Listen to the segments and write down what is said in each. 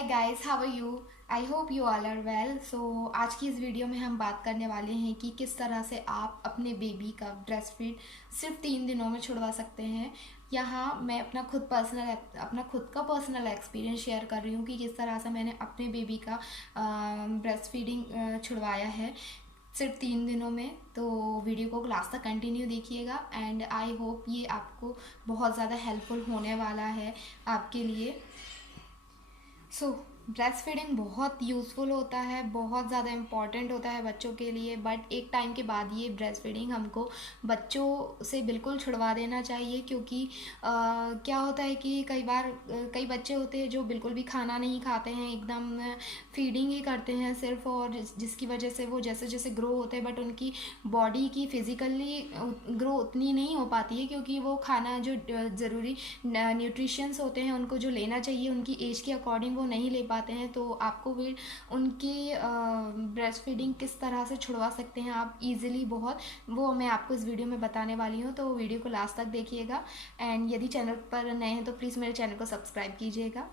Hi guys, how are you? I hope you all are well. So आज की इस video में हम बात करने वाले हैं कि किस तरह से आप अपने बेबी का ब्रेस्ट फीड सिर्फ 3 दिनों में छुड़वा सकते हैं। यहाँ मैं अपना खुद का पर्सनल एक्सपीरियंस शेयर कर रही हूँ कि किस तरह से मैंने अपने बेबी का ब्रेस्ट फीडिंग छुड़वाया है सिर्फ 3 दिनों में। तो वीडियो को लास्ट तक कंटिन्यू देखिएगा एंड आई होप ये आपको बहुत ज़्यादा हेल्पफुल होने वाला है आपके लिए। सो ब्रेस्ट फीडिंग बहुत यूज़फुल होता है, बहुत ज़्यादा इम्पॉर्टेंट होता है बच्चों के लिए। बट एक टाइम के बाद ये ब्रेस्ट फीडिंग हमको बच्चों से बिल्कुल छुड़वा देना चाहिए, क्योंकि क्या होता है कि कई बार कई बच्चे होते हैं जो बिल्कुल भी खाना नहीं खाते हैं, एकदम फीडिंग ही करते हैं सिर्फ, और जिसकी वजह से वो जैसे जैसे ग्रो होते हैं बट उनकी बॉडी की फिज़िकली ग्रो उतनी नहीं हो पाती है, क्योंकि वो खाना जो ज़रूरी न्यूट्रिशंस होते हैं उनको जो लेना चाहिए उनकी एज के अकॉर्डिंग वो नहीं ले पाते हैं। तो आपको भी उनकी ब्रेस्ट फीडिंग किस तरह से छुड़वा सकते हैं आप इजीली, बहुत वो मैं आपको इस वीडियो में बताने वाली हूँ। तो वीडियो को लास्ट तक देखिएगा एंड यदि चैनल पर नए हैं तो प्लीज़ मेरे चैनल को सब्सक्राइब कीजिएगा।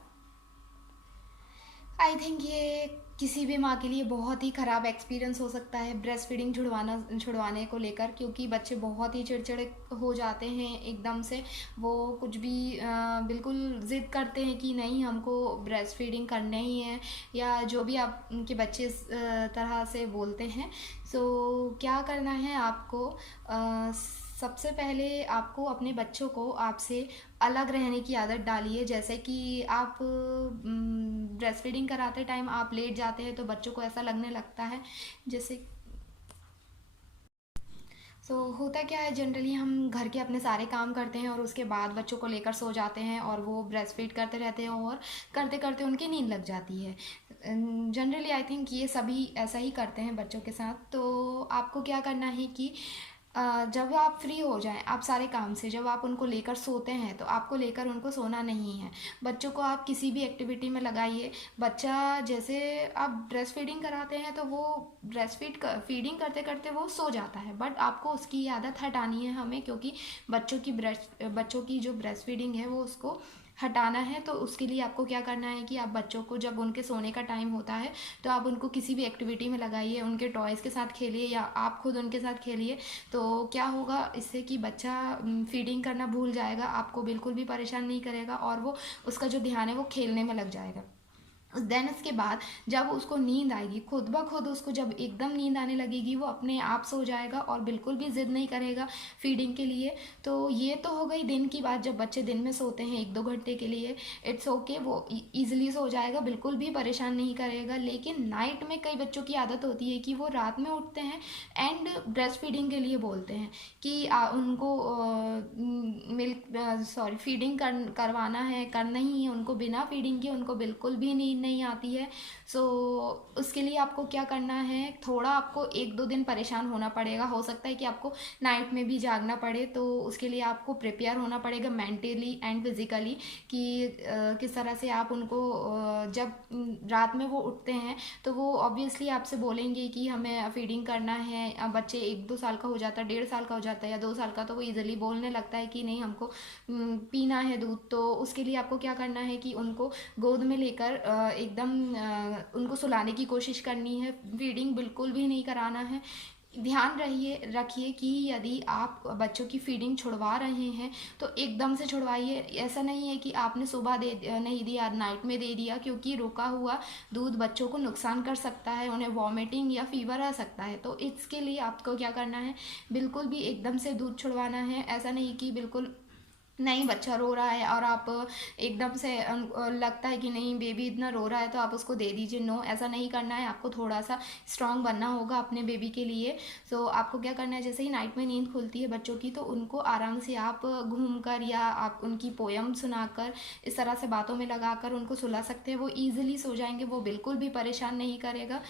आई थिंक ये किसी भी माँ के लिए बहुत ही ख़राब एक्सपीरियंस हो सकता है ब्रेस्ट फीडिंग छुड़वाने को लेकर, क्योंकि बच्चे बहुत ही चिड़चिड़े हो जाते हैं एकदम से। वो कुछ भी बिल्कुल ज़िद करते हैं कि नहीं हमको ब्रेस्ट फीडिंग करना ही है, या जो भी आप उनके बच्चे इस तरह से बोलते हैं। सो क्या करना है आपको, सबसे पहले आपको अपने बच्चों को आपसे अलग रहने की आदत डालिए। जैसे कि आप ब्रेस्ट फीडिंग कराते टाइम आप लेट जाते हैं तो बच्चों को ऐसा लगने लगता है जैसे होता क्या है, जनरली हम घर के अपने सारे काम करते हैं और उसके बाद बच्चों को लेकर सो जाते हैं और वो ब्रेस्ट फीड करते रहते हैं और करते करते उनकी नींद लग जाती है। जनरली आई थिंक ये सभी ऐसा ही करते हैं बच्चों के साथ। तो आपको क्या करना है कि जब आप फ्री हो जाएं आप सारे काम से, जब आप उनको लेकर सोते हैं तो आपको लेकर उनको सोना नहीं है। बच्चों को आप किसी भी एक्टिविटी में लगाइए। बच्चा जैसे आप ब्रेस्ट फीडिंग कराते हैं तो वो फीडिंग करते करते वो सो जाता है, बट आपको उसकी आदत हटानी है हमें, क्योंकि बच्चों की जो ब्रेस्ट फीडिंग है वो उसको हटाना है। तो उसके लिए आपको क्या करना है कि आप बच्चों को जब उनके सोने का टाइम होता है तो आप उनको किसी भी एक्टिविटी में लगाइए, उनके टॉयज़ के साथ खेलिए या आप खुद उनके साथ खेलिए। तो क्या होगा इससे कि बच्चा फीडिंग करना भूल जाएगा, आपको बिल्कुल भी परेशान नहीं करेगा और वो उसका जो ध्यान है वो खेलने में लग जाएगा। देन इसके बाद जब उसको नींद आएगी, खुद ब खुद उसको जब एकदम नींद आने लगेगी वो अपने आप सो जाएगा और बिल्कुल भी ज़िद नहीं करेगा फीडिंग के लिए। तो ये तो हो गई दिन की बात, जब बच्चे दिन में सोते हैं 1-2 घंटे के लिए, इट्स ओके, वो ईजिली सो जाएगा, बिल्कुल भी परेशान नहीं करेगा। लेकिन नाइट में कई बच्चों की आदत होती है कि वो रात में उठते हैं एंड ब्रेस्ट फीडिंग के लिए बोलते हैं कि उनको फीडिंग करवाना है, करना ही है उनको, बिना फीडिंग के उनको बिल्कुल भी नींद नहीं आती है। सो उसके लिए आपको क्या करना है, थोड़ा आपको 1-2 दिन परेशान होना पड़ेगा, हो सकता है कि आपको नाइट में भी जागना पड़े। तो उसके लिए आपको प्रिपेयर होना पड़ेगा मेंटली एंड फिज़िकली कि किस तरह से आप उनको जब रात में वो उठते हैं तो वो ऑब्वियसली आपसे बोलेंगे कि हमें फीडिंग करना है। अब बच्चे 1-2 साल का हो जाता है, 1.5 साल का हो जाता है या 2 साल का, तो वो ईजिली बोलने लगता है कि नहीं हमको पीना है दूध। तो उसके लिए आपको क्या करना है कि उनको गोद में लेकर एकदम उनको सुलाने की कोशिश करनी है, फीडिंग बिल्कुल भी नहीं कराना है। ध्यान रखिए कि यदि आप बच्चों की फीडिंग छुड़वा रहे हैं तो एकदम से छुड़वाइए। ऐसा नहीं है कि आपने सुबह नहीं दिया, नाइट में दे दिया, क्योंकि रुका हुआ दूध बच्चों को नुकसान कर सकता है, उन्हें वॉमिटिंग या फीवर आ सकता है। तो इसके लिए आपको क्या करना है, बिल्कुल भी एकदम से दूध छुड़वाना है। ऐसा नहीं कि बिल्कुल नहीं बच्चा रो रहा है और आप एकदम से लगता है कि नहीं बेबी इतना रो रहा है तो आप उसको दे दीजिए, नो, ऐसा नहीं करना है। आपको थोड़ा सा स्ट्रांग बनना होगा अपने बेबी के लिए। सो आपको क्या करना है, जैसे ही नाइट में नींद खुलती है बच्चों की तो उनको आराम से आप घूम कर या आप उनकी पोयम सुनाकर, इस तरह से बातों में लगाकर उनको सुला सकते हैं। वो ईजिली सो जाएंगे, वो बिल्कुल भी परेशान नहीं करेगा।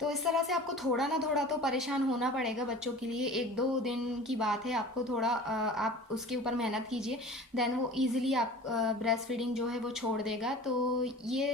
तो इस तरह से आपको थोड़ा ना थोड़ा तो परेशान होना पड़ेगा बच्चों के लिए, 1-2 दिन की बात है। आपको थोड़ा आप उसके ऊपर मेहनत कीजिए, देन वो इजीली आप ब्रेस्ट फीडिंग जो है वो छोड़ देगा। तो ये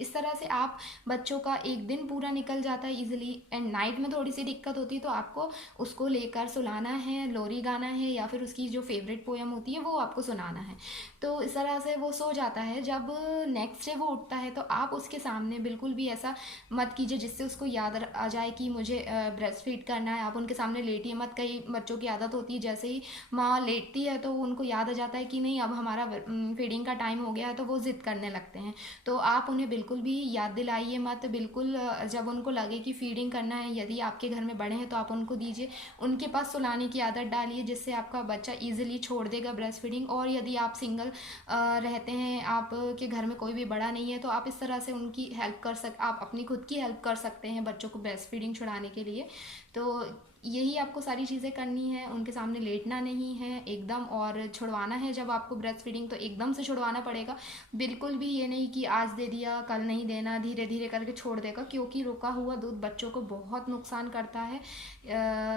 इस तरह से आप बच्चों का एक दिन पूरा निकल जाता है इजीली। एंड नाइट में थोड़ी सी दिक्कत होती है, तो आपको उसको लेकर सुलाना है, लोरी गाना है, या फिर उसकी जो फेवरेट पोएम होती है वो आपको सुनाना है। तो इस तरह से वो सो जाता है। जब नेक्स्ट डे वो उठता है तो आप उसके सामने बिल्कुल भी ऐसा मत कीजिए जिससे उसको याद आ जाए कि मुझे ब्रेस्ट फीड करना है। आप उनके सामने लेटिए मत। कई बच्चों की आदत होती है जैसे ही माँ लेटती है तो उनको याद आ जाता है कि नहीं अब हमारा फीडिंग का टाइम हो गया है, तो वो ज़िद करने लगते हैं। तो आप उन्हें बिल्कुल भी याद दिलाइए मत। बिल्कुल जब उनको लगे कि फीडिंग करना है, यदि आपके घर में बड़े हैं तो आप उनको दीजिए। उनके पास सुलाने की आदत डालिए जिससे आपका बच्चा ईजिली छोड़ देगा ब्रेस्ट फीडिंग। और यदि आप सिंगल रहते हैं, आपके घर में कोई भी बड़ा नहीं है, तो आप इस तरह से उनकी हेल्प आप अपनी खुद की हेल्प कर सकते हैं बच्चों को ब्रेस्ट फीडिंग छुड़ाने के लिए। तो यही आपको सारी चीज़ें करनी है। उनके सामने लेटना नहीं है एकदम, और छुड़वाना है जब आपको ब्रेस्ट फीडिंग तो एकदम से छुड़वाना पड़ेगा। बिल्कुल भी ये नहीं कि आज दे दिया कल नहीं देना, धीरे धीरे करके छोड़ देगा, क्योंकि रुका हुआ दूध बच्चों को बहुत नुकसान करता है।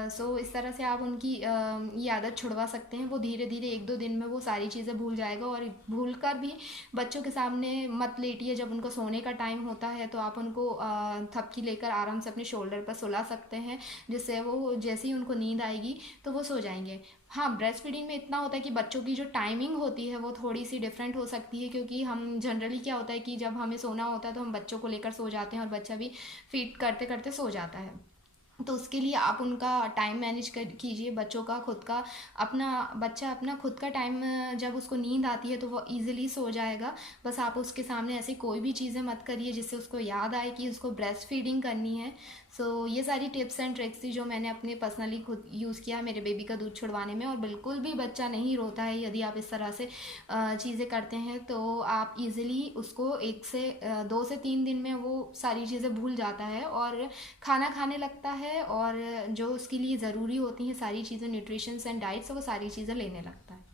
सो इस तरह से आप उनकी ये आदत छुड़वा सकते हैं। वो धीरे धीरे एक दो दिन में वो सारी चीज़ें भूल जाएगा। और भूल कर भी बच्चों के सामने मत लेटिए। जब उनको सोने का टाइम होता है तो आप उनको थपकी लेकर आराम से अपने शोल्डर पर सुला सकते हैं, जिससे वो जैसे ही उनको नींद आएगी तो वो सो जाएंगे। हाँ, ब्रेस्ट फीडिंग में इतना होता है कि बच्चों की जो टाइमिंग होती है वो थोड़ी सी डिफरेंट हो सकती है, क्योंकि हम जनरली क्या होता है कि जब हमें सोना होता है तो हम बच्चों को लेकर सो जाते हैं और बच्चा भी फीड करते करते सो जाता है। तो उसके लिए आप उनका टाइम मैनेज कर कीजिए। बच्चों का खुद का अपना बच्चा अपना खुद का टाइम, जब उसको नींद आती है तो वो ईजिली सो जाएगा। बस आप उसके सामने ऐसी कोई भी चीज़ें मत करिए जिससे उसको याद आए कि उसको ब्रेस्ट फीडिंग करनी है। सो ये सारी टिप्स एंड ट्रिक्स थी जो मैंने अपने पर्सनली खुद यूज़ किया मेरे बेबी का दूध छुड़वाने में। और बिल्कुल भी बच्चा नहीं रोता है यदि आप इस तरह से चीज़ें करते हैं। तो आप इजीली उसको 2 से 3 दिन में वो सारी चीज़ें भूल जाता है और खाना खाने लगता है, और जो उसके लिए ज़रूरी होती हैं सारी चीज़ें, न्यूट्रिशंस एंड डाइट्स, वो सारी चीज़ें लेने लगता है।